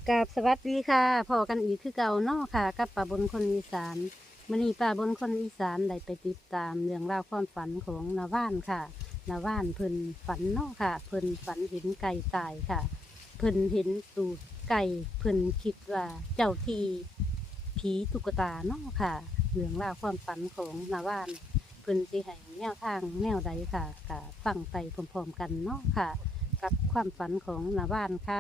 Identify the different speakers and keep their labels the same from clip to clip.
Speaker 1: กราบสวัสดีค่ะพอกันอีกคือเก่าเนาะค่ะกับป้าบนคนอีสานมื้อนี้ป้าบนคนอีสานได้ไปติดตามเรื่องราวความฝันของนาว่านค่ะนาว่านเพิ่นฝันเนาะค่ะเพิ่นฝันเห็นไก่ตายค่ะเพิ่นเห็นตูดไก่เพิ่นคิดว่าเจ้าที่ผีตุ๊กตาเนาะค่ะเรื่องราวความฝันของนาว่านเพิ่นสิให้แนวทางแนวใดค่ะก็ฟังไปพร้อมๆกันเนาะค่ะ กับความฝันของนาว่านค่ะ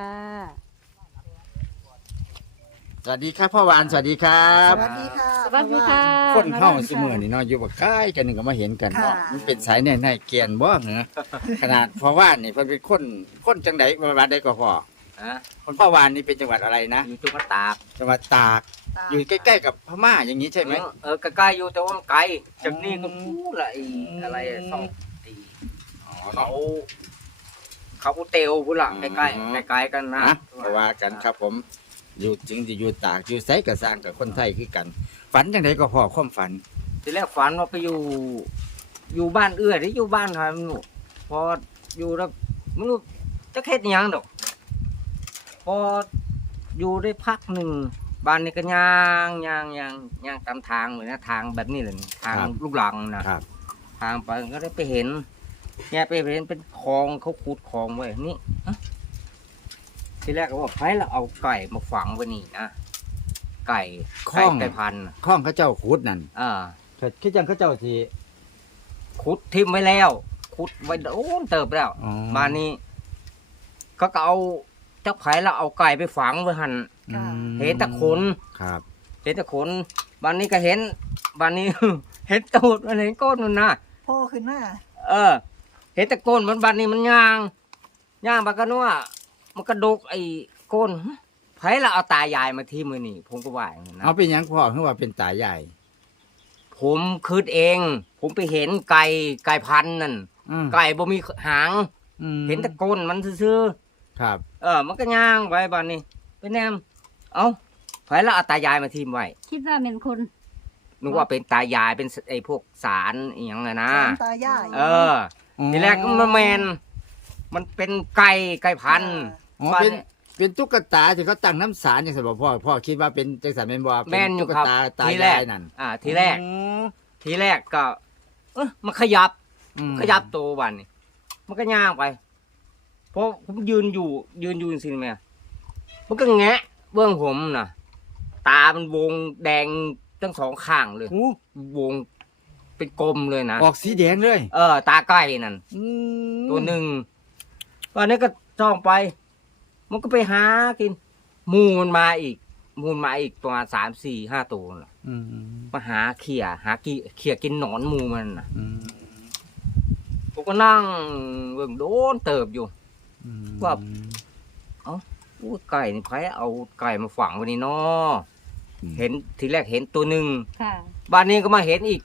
Speaker 2: สวัสดีครับพ่อวานสวัสดีครั
Speaker 3: ส
Speaker 2: บ
Speaker 3: วัสดีค่ะ
Speaker 1: สวัสดีค่ะ
Speaker 2: คนเฮาสมือนี่เนาะอยู่บักค่ายกันหนึงก็มาเห็นกันเนาะมันเป็นสายแน่ๆเกียนบ่เหรอขนาดพ่อวานนี่เพิ่นเป็นคนจังได๋บ้านใดก็พ่อ
Speaker 4: ฮะ
Speaker 2: คนพ่อวานนี่เป็นจังหวัดอะไรนะ
Speaker 4: อยู่จังหวัดตาก
Speaker 2: จังหวัดตากอยู่ใกล้ๆกับพม่าอย่างนี้ใช่ไหม
Speaker 4: ใกล้ๆอยู่แต่ว่ามันไกลจากนี่ก็พูดละไอ้อะไรช่องไอ้
Speaker 2: อ๋อ
Speaker 4: เขา
Speaker 2: เนาะ
Speaker 4: เขาอุเตลพูดละใกล้ๆใกล้ๆกันนะ
Speaker 2: นะเพราะว่ากันครับผมอยู่จึงจะอยู่ตากอยู่ไสก็สร้างกับคนไทยคือกัน ฝันจังไดก็พ่อความฝัน
Speaker 4: ทีแรกฝันว่าไปอยู่บ้านเอื้อที่อยู่บ้านใครไม่รู้พออยู่แล้วไม่รู้จะเฮ็ดหยังดอกพออยู่ได้พักหนึ่งบ้านนี้ก็ย่างตามทางเลยนะทางแบบนี้เลยทางลูกหลังนะครับ ทางไปก็ได้ไปเห็นเนี่ยไปเห็นเป็นคลองเขาขุดคลองไว้นี่เอ๊ะทีแรกก็ว่าไผเราเอาไก่มาฝังไว้นี่นะไก่พันธุ์น่ะ
Speaker 2: ข้องเขาเจ้าขุดนั่น
Speaker 4: อ่า
Speaker 2: คือจังเขาเจ้าที่
Speaker 4: ขุดทิ่มไว้แล้วขุดไว้โอ้นเติบแล้ว
Speaker 2: อ๋อ
Speaker 4: มานี่ก็เอาเจ้าไผเราเอาไก่ไปฝังไว้หัน
Speaker 2: อืม
Speaker 4: เห็นแต่ขน
Speaker 2: ครับ
Speaker 4: เห็นแต่ขนบ้านนี้ก็เห็นบ้านนี้ เห็นตูดมันเห็นก้นมันนะ
Speaker 3: พ่อขึ้นหน้า
Speaker 4: เออ เห็นแต่ก้นมันบ้านนี้มันย่างบากกันว่ามันกระดกไอ้ก้นไผเราเอาตายายมาที่มือนี่ผมก็ว่าอย่างนั้นนะ
Speaker 2: เอาเป็นหยังพ่อคือว่าเป็นตาใหญ่
Speaker 4: ผมคืดเอง ผมไปเห็นไก่พันธุ์นั่น
Speaker 2: อืม
Speaker 4: ไก่บ่มีหาง
Speaker 2: อืม
Speaker 4: เห็นแต่ก้นมันซื่อ
Speaker 2: ครับ
Speaker 4: ๆมันก็ย่างไว้บ้านนี้ไปแนมเอ้าไผเราเอาตายายมาทิ่มไว้
Speaker 1: คิดว่าเป็นคน
Speaker 4: นึกว่าเป็นตายายเป็นไอ้พวกสารอหย่างไงนะ
Speaker 3: สามตายาย
Speaker 4: เออ ทีแรกก็มันแมนมันเป็นไก่พันธุ์
Speaker 2: อ๋อ
Speaker 4: บ้าน
Speaker 2: เป็นตุ๊กตาที่เขาตั้งน้ำสารจังซั่นบ่พ่อคิดว่าเป็นจังซั่นแม่นบ่
Speaker 4: แม่นอยู่
Speaker 2: ตุ๊ก
Speaker 4: ครับ
Speaker 2: ตาตา
Speaker 4: ทีแร
Speaker 2: ยาก ยนั่น
Speaker 4: ทีแรก
Speaker 2: อืม
Speaker 4: ทีแรกก็มันขยับ
Speaker 2: อืม
Speaker 4: ขยับตัววันนี่มันก็ย่างไปเพราะผมยืนอยู่สิแม่มันก็แงะเบื้องผมน่ะ ตามันวงแดงทั้งสองข้างเลย
Speaker 2: อู้
Speaker 4: วงเป็นกลมเลยนะ
Speaker 2: ออกสีแดงเลย
Speaker 4: ตาใกล้นั่น
Speaker 2: อืม
Speaker 4: ตัวหนึ่งวันนี้ก็จ้องไป มันก็ไปหากินหมูมันมาอีกตัว3-4-5ตัวน่ะ
Speaker 2: อืม
Speaker 4: มาหาเขี่ยกินหนอนหมูมันน่ะ
Speaker 2: อืม
Speaker 4: ผมก็นั่งเบิ่งโดนเติบอยู่
Speaker 2: อืม
Speaker 4: ว่า อู้ไก่นี่ไผเอาไก่มาฝังไว้นี่เนาะเห็นทีแรกเห็นตัวหนึ่ง
Speaker 1: ค่ะ
Speaker 4: บ้านนี้ก็มาเห็นอีก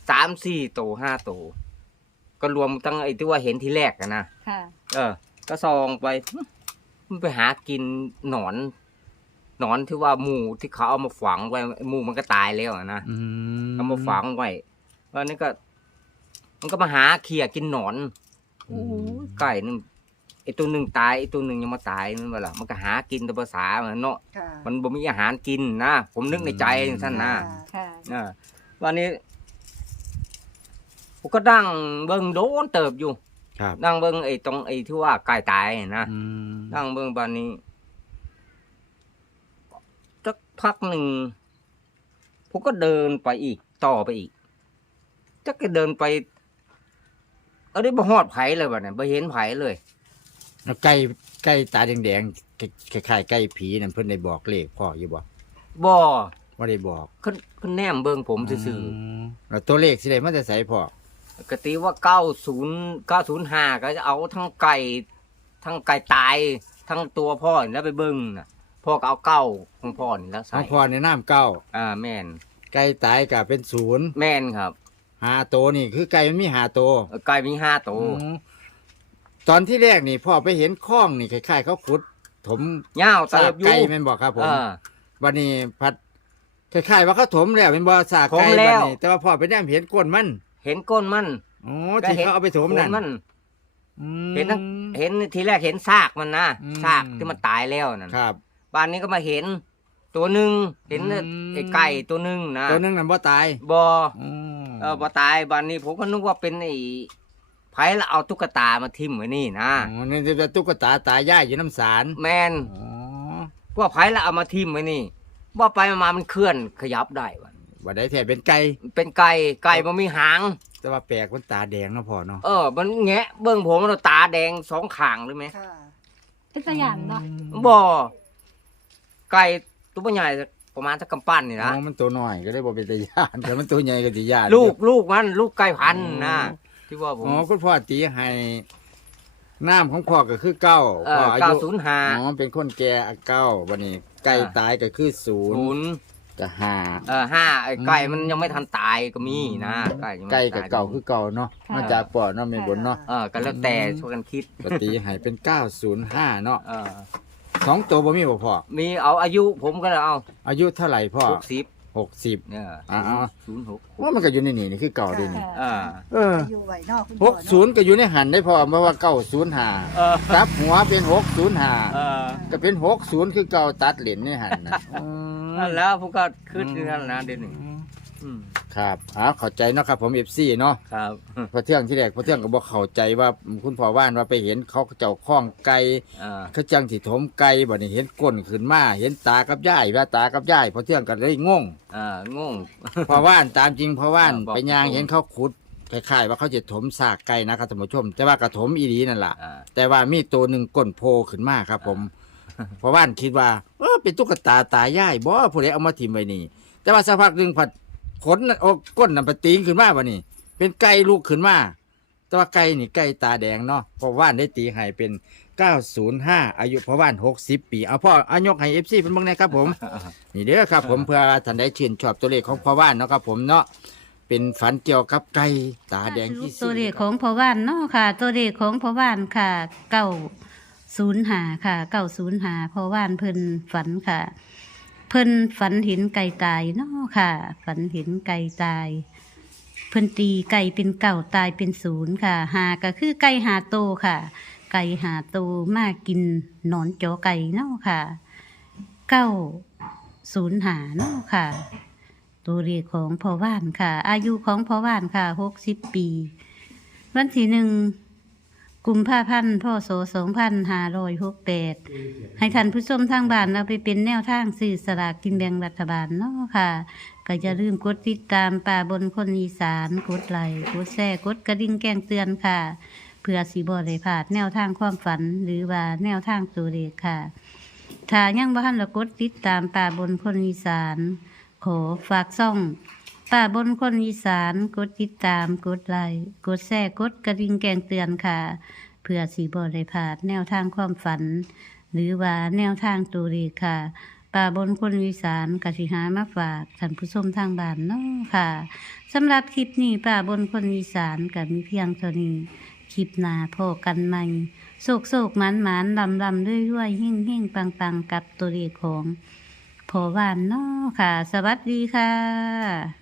Speaker 4: 3-4ตัว5ตัวก็รวมทั้งไอ้ที่ว่าเห็นทีแรกอะนะ
Speaker 1: ค่ะ
Speaker 4: ก็ส่องไปมันไปหากินหนอนที่ว่าหมูที่เขาเอามาฝังไว้หมูมันก็ตายแล้วอะนะ
Speaker 2: อืม
Speaker 4: เอามาฝังไว้วันนี้ก็ มันก็มาหาเขี่ยกินหนอนโอ้ยไก่นี่ไอตัวหนึ่งตายไอตัวหนึ่งยังมาตายนั่นเปล่ามันก็หากินตามภาษามันเนาะ
Speaker 3: ค่ะ
Speaker 4: มันบ่มีอาหารกินนะผมนึกในใจอย่างนั้นนะ
Speaker 1: ค่ะ
Speaker 4: วันนี้ผมก็ดังเบิ่งโดนเติบอยู่
Speaker 2: ครับ
Speaker 4: ดังเบิ่งไอ้ตรงไอ้ที่ว่าไก่ตายนะ
Speaker 2: อืม
Speaker 4: นั่งเบิ่งบ้านนี้สักพักหนึ่งผมก็เดินไปอีกต่อไปอีกจักก็เดินไปได้บ่ฮอดไผเลยบัดนี้บ่เห็นไผเลย
Speaker 2: แล้วไก่ตาแดงๆคล้ายๆไก่ผีนั่นเพิ่นได้บอกเลขพ่ออยู่บ่
Speaker 4: บ่
Speaker 2: บ่ได้บอก
Speaker 4: ขึ้นแนมเบิ่งผมซื่อ
Speaker 2: แล้วตัวเลขสิได้มาแต่ไสพ่อ
Speaker 4: ๆกติว่า905ก็จะเอาทั้งไก่ตายทั้งตัวพ่อนี่แล้วไปเบิ่งน่ะพ่อก็เอาเก้าของพ่อนี่แล้ว
Speaker 2: ข
Speaker 4: ใส่
Speaker 2: องพ่อในน้ำเก้า
Speaker 4: แม่น
Speaker 2: ไก่ตายก็เป็นศูนย์
Speaker 4: แม่นครับ
Speaker 2: 5ตัวนี่คือไก่มันมี5ตัว
Speaker 4: ไก่มี5ตัว
Speaker 2: อืมตอนที่แรกนี่พ่อไปเห็นคลองนี่คล้ายๆเขาขุดถม
Speaker 4: ยาว
Speaker 2: ซา
Speaker 4: เติ
Speaker 2: ก
Speaker 4: บอยู่
Speaker 2: ไก่แม่นบอกครับผม
Speaker 4: เออ
Speaker 2: วันนี้พัดคล้ายๆว่าเขาถมแล้วเป็นบ่อซากไก่
Speaker 4: ถมแล้ว
Speaker 2: บัดนี้แต่ว่าพ่อไปแนมเห็นก้นมัน
Speaker 4: เห็นก้นมัน
Speaker 2: อ๋อที่เขาเอาไปถมนั่น
Speaker 4: ก้มัน
Speaker 2: อืม
Speaker 4: เห็นทีแรกเห็นซากมันนะ
Speaker 2: อืม
Speaker 4: ซากที่มันตายแล้วนั่น
Speaker 2: ครับ
Speaker 4: บ้านนี้ก็มาเห็นตัวหนึ่งเห็นไอ้ไก่ตัวหนึ่งนะ
Speaker 2: ตัวนึงนั่นบ่ตาย
Speaker 4: บ่
Speaker 2: อืม
Speaker 4: บ่ตายบ้านนี้ผมก็นึกว่าเป็นไอ้ไผละเอาตุ๊กตามาทิ่มไว้นี่นะ
Speaker 2: อ๋อนี่จะตุ๊กตาตายายอยู่น้ำสาร
Speaker 4: แมน
Speaker 2: อ๋อ
Speaker 4: ว่าไผละเอามาทิ่มไว้นี่ว่าไปมามันเคลื่อนขยับได้วะ
Speaker 2: บ่ได้แท้เป็นไก่
Speaker 4: เป็นไก่มันมีหาง
Speaker 2: แต่ว่าแปลกมันตาแดงเนาะพ่อเนาะ
Speaker 4: มันแงะเบิ่งผมมันตาแดงสองข้างเลยไหม
Speaker 3: ค่ะ
Speaker 1: เป็นตัวอย่างเนาะ
Speaker 4: บ่ไก่ตัวใหญ่ประมาณสักกำปั้นนี่
Speaker 2: อ๋
Speaker 4: นะ
Speaker 2: อมันตัวน้อยก็ได้บ่เป็นตาย่านแต่มันตัวใหญ่ก็สิย่าน
Speaker 4: ลูกมันลูกไก่พันธุ์นะที่ว่าผม
Speaker 2: อ๋อคุณพ่อตีให้น้ำของพ่อก็คือเก้าพ่ออายุ
Speaker 4: 905
Speaker 2: อ๋อเป็นคนแก่เก้าวันนี้ไก่ตายก็คือศูนย์
Speaker 4: 0
Speaker 2: กับห้า
Speaker 4: 5ไอ้ไก่มันยังไม่ทันตายก็มีนะไก่ยังไม่
Speaker 2: ไก่
Speaker 4: ทัน
Speaker 2: กับ
Speaker 4: ตาย
Speaker 2: เก่าคือเก่าเนาะมาจากปอเนาะแม่นบนเนาะ
Speaker 4: ก็แล้วแต่ช่วยกันคิด
Speaker 2: ปตีให้เป็น905เนาะ
Speaker 4: เออ
Speaker 2: สองตัวบ่มีบ่พ่อ
Speaker 4: มีเอาอายุผมก็เอา
Speaker 2: อายุเท่าไหร่พ่อ
Speaker 4: 60
Speaker 2: 60
Speaker 4: เนี่ย
Speaker 2: อ่า
Speaker 4: 06
Speaker 2: ว่ามันก็อยู่ในนี่คือเก่าเด้นี่
Speaker 4: อ่า
Speaker 2: เออ
Speaker 3: อยู่ไหวนอกคุณพ่อเนาะ
Speaker 2: 60ก็อยู่ในหันได้พ่อเพราะว่า905
Speaker 4: เออ
Speaker 2: ตับหัวเป็น
Speaker 4: เอ
Speaker 2: 605
Speaker 4: อ
Speaker 2: ก็เป็น60คือเก่าตัดเหรียญในหันนะ
Speaker 4: นั่นแล้วผมก็ขึ้นที่นั่นนะเดี๋ยวนี้อืม
Speaker 2: ครับเข้าใจเนาะครับผม FC เนาะ
Speaker 4: ครับ
Speaker 2: พอเที่ยงที่แรกพอเที่ยงก็บอกเข้าใจว่าคุณพ่อว่านว่าไปเห็นเขาเจ้าข้องไก่
Speaker 4: อ่า
Speaker 2: เขาจังสิถมไก่บ่นี่เห็นก้นขึ้นมาเห็นตากับยายว่าตากับยายพอเที่ยงก็ได้งง
Speaker 4: งง
Speaker 2: พอว่านตามจริงพอว่าน
Speaker 4: บอก
Speaker 2: ไปย่างเห็นเขาขุดคล้ายๆว่าเขาจะถมซากไก่นะครับท่านผู้ชม แต่ว่ากระถมอีหลีนั่นล่ะ
Speaker 4: อ่า
Speaker 2: แต่ว่ามีตัวหนึ่งก้นโผล่ขึ้นมาครับ ผมพอว่านคิดว่าเป็นตุ๊กตาตายายบ่ผู้ใดเอามาทิ่มไว้นี่ แต่ว่าสักพักหนึงผัดขนน่ะก้นน่ะไปตีงขึ้นมาบ่นี่ เป็นไก่ลูกขึ้นมา แต่ว่าไก่นี่ไก่ตาแดงเนาะเพราะว่านได้ตีให้เป็น 905 อายุเพราะว่าน60 ปีเอาพ่ออายกให้ FC เพิ่นเบิ่งหนะครับผม นี่เด้อครับผมเพื่อท่านได้ชื่นชอบตัวเลขของพ่อว่านเนาะครับผมเนาะเป็นฝันเกี่ยวกับไก่ตาแดงที่
Speaker 1: ตัวเลขของพ่อว่านเนาะค่ะ ตัวเลขของพ่อว่านค่ะ905ค่ะ905พ่อว่านเพิ่นฝันค่ะ เพิ่นฝันเห็นไก่ตายเนาะค่ะ ฝันเห็นไก่ตาย เพิ่นตีไก่เป็นเก่าตายเป็น0ค่ะหาก็คือไก่หาโตค่ะ ไก่หาโตมากินหนอนจอไก่เนาะค่ะ905เนาะค่ะ ตัวเลขของพ่อว่านค่ะ อายุของพ่อว่านค่ะ60 ปี วันที่กุมภาพันธ์พศ2568ให้ท่านผู้ชมทางบ้านเอาไปเป็นแนวทางสื่อสลากกินแบ่งรัฐบาลเนาะค่ะ ก็อย่าลืมกดติดตามป่าบนคนอีสานกดไลค์กดแชร์กดกระดิ่งแจ้งเตือนค่ะ เพื่อสิบ่ได้พลาดแนวทางความฝันหรือว่าแนวทางตัวเลขค่ะ ถ้ายังบ่ทันได้กดติดตามป่าบนคนอีสาน ขอฝากซ่องป่าบนคนอีสานกดติดตามกดไลค์กดแชร์กดกระดิ่งแจ้งเตือนค่ะ เพื่อสิบ่ได้พลาดแนวทางความฝัน หรือว่าแนวทางตัวเลขค่ะ ป่าบนคนอีสานกสิหามาฝากท่านผู้ชมทางบ้านเนาะค่ะสำหรับคลิปนี้ป่าบนคนอีสานก็มีเพียงเท่านี้คลิปหน้าพอกันใหม่โศกโศกหมานหมานลำลำด้วยด้วยหิ่งหิ่งปังปังกับตัวเลขของพอวานเนาะค่ะ สวัสดีค่ะ